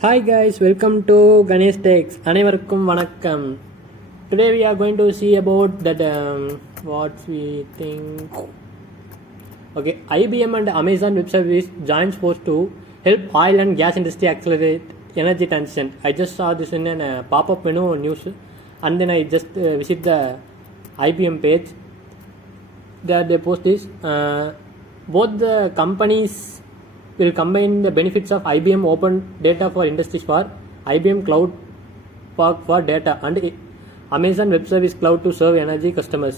Hi guys, welcome to Ganesh Techs. அனைவருக்கும் வணக்கம். Today we are going to see about that what we think. Okay, IBM and Amazon Web Services join force to help oil and gas industry accelerate energy transition. I just saw this in a pop-up menu news, and then I just visit the IBM page. There they post this. Both the companies will combine the benefits of IBM Open Data for Industries for IBM Cloud Park for data and Amazon Web Service Cloud to serve energy customers.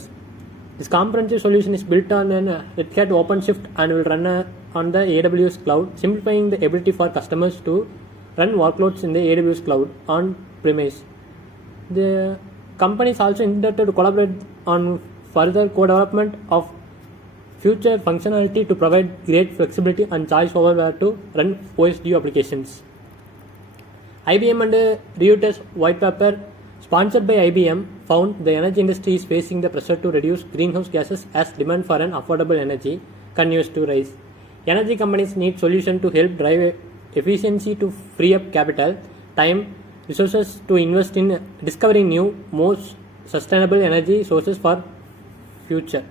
This comprehensive solution is built on an Red Hat OpenShift and will run on the AWS cloud, simplifying the ability for customers to run workloads in the AWS cloud on premise. The company is also intended to collaborate on further co-development of future functionality to provide great flexibility and choice over where to run OSDU applications. IBM and Reuters white paper sponsored by IBM found the energy industry is facing the pressure to reduce greenhouse gases as demand for an affordable energy continues to rise. Energy companies need solutions to help drive efficiency to free up capital, time, resources to invest in discovering new, more sustainable energy sources for future.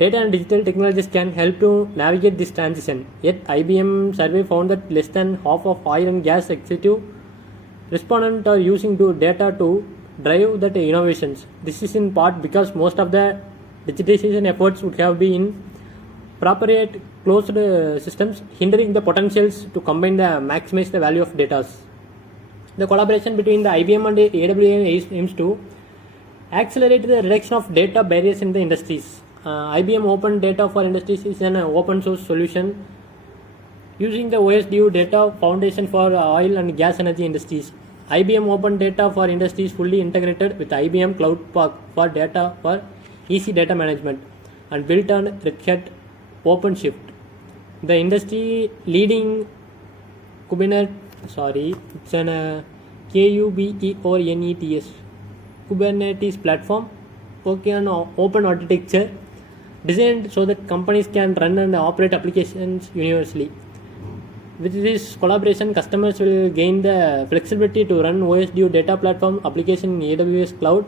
Data and digital technologies can help to navigate this transition. Yet, IBM survey found that less than half of oil and gas executive respondents are using data to drive that innovations. This is in part because most of the digitization efforts would have been proprietary closed systems, hindering the potentials to combine the maximize the value of data. The collaboration between the IBM and AWS aims to accelerate the reduction of data barriers in the industries. IBM Open Data for Industries is an open source solution using the OSDU data foundation for oil and gas energy industries. IBM Open Data for Industries fully integrated with IBM Cloud Park for data for easy data management and built on Red Hat OpenShift. The industry leading it's an KUBERNETS Kubernetes platform working on open architecture designed so that companies can run and operate applications universally. With this collaboration, customers will gain the flexibility to run OSDU data platform application in AWS cloud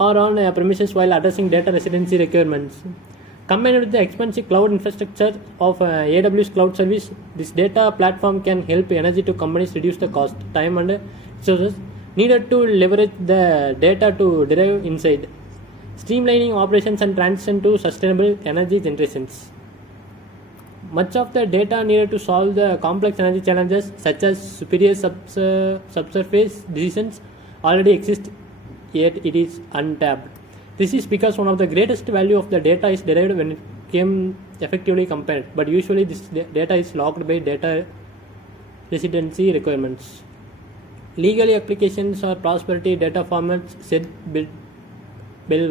or on premises while addressing data residency requirements. Combined with the expensive cloud infrastructure of AWS cloud service, this data platform can help energy to companies reduce the cost, time and resources needed to leverage the data to derive insight, streamlining operations and transition to sustainable energy generations. Much of the data needed to solve the complex energy challenges such as superior subsurface decisions already exist, yet it is untapped. This is because one of the greatest value of the data is derived when it can effectively compared, but usually this data is locked by data residency requirements. Legally applications or prosperity data formats said Bill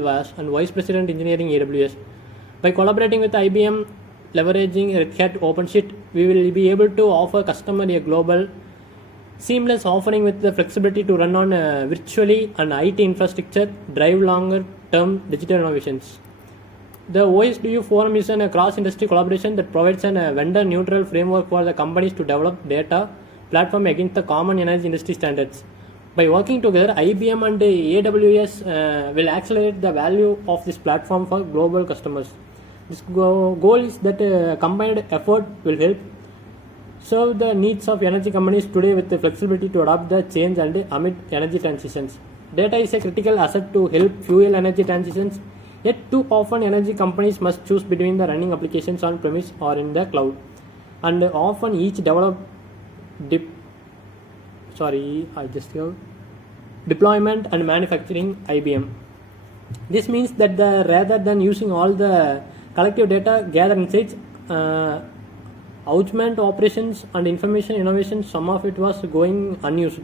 Vass and Vice President Engineering AWS. By collaborating with IBM, leveraging Red Hat OpenShift, we will be able to offer customer a global, seamless offering with the flexibility to run on virtually an IT infrastructure, drive longer-term digital innovations. The OSDU forum is a cross-industry collaboration that provides a vendor-neutral framework for the companies to develop data platform against the common energy industry standards. By working together, IBM and AWS will accelerate the value of this platform for global customers. This goal is that combined effort will help serve the needs of energy companies today with the flexibility to adapt the change and amid energy transitions. Data is a critical asset to help fuel energy transitions, yet too often energy companies must choose between the running applications on premise or in the cloud, and often each deployment and manufacturing IBM. This means that rather than using all the collective data gathered insights, augment operations and information innovation, some of it was going unused.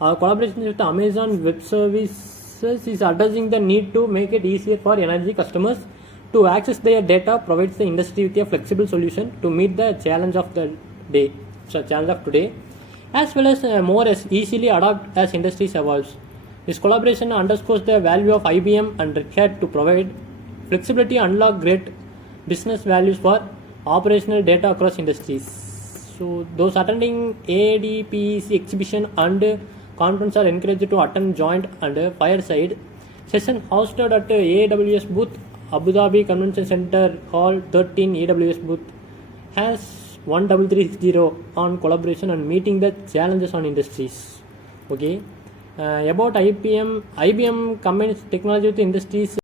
Our collaboration with Amazon Web Services is addressing the need to make it easier for energy customers to access their data, provides the industry with a flexible solution to meet the challenge of today, as well as more easily adapt as industries evolves. This collaboration underscores the value of IBM and Red Hat to provide flexibility and unlock great business values for operational data across industries. So those attending ADPEC exhibition and conference are encouraged to attend joint and fireside session hosted at AWS booth, Abu Dhabi Convention Center, Hall 13. AWS booth has 13360 on collaboration and meeting the challenges on industries. Okay. About IBM combines technology with industries